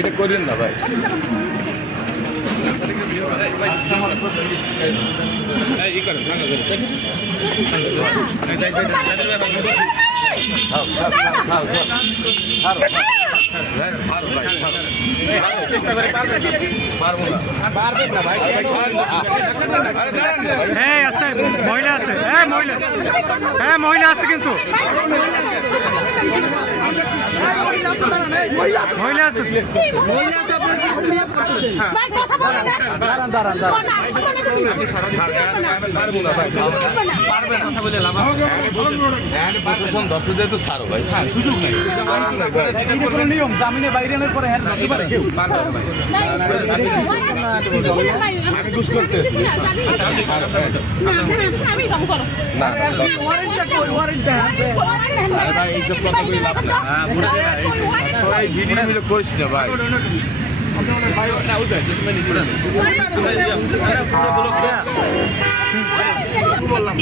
এটা করেন না ভাই। মহিলা আছে, মহিলা আছে কিন্তু মহিলা আছে। তো ছাড়ো ভাই, সুযোগ নেই, নিয়ম জামিনে বাইরে পরে কেউ আমি ঘুষ করতে এইসব কথা বলে লাভ না। ভিডিও মিলে করিস না ভাই। বললাম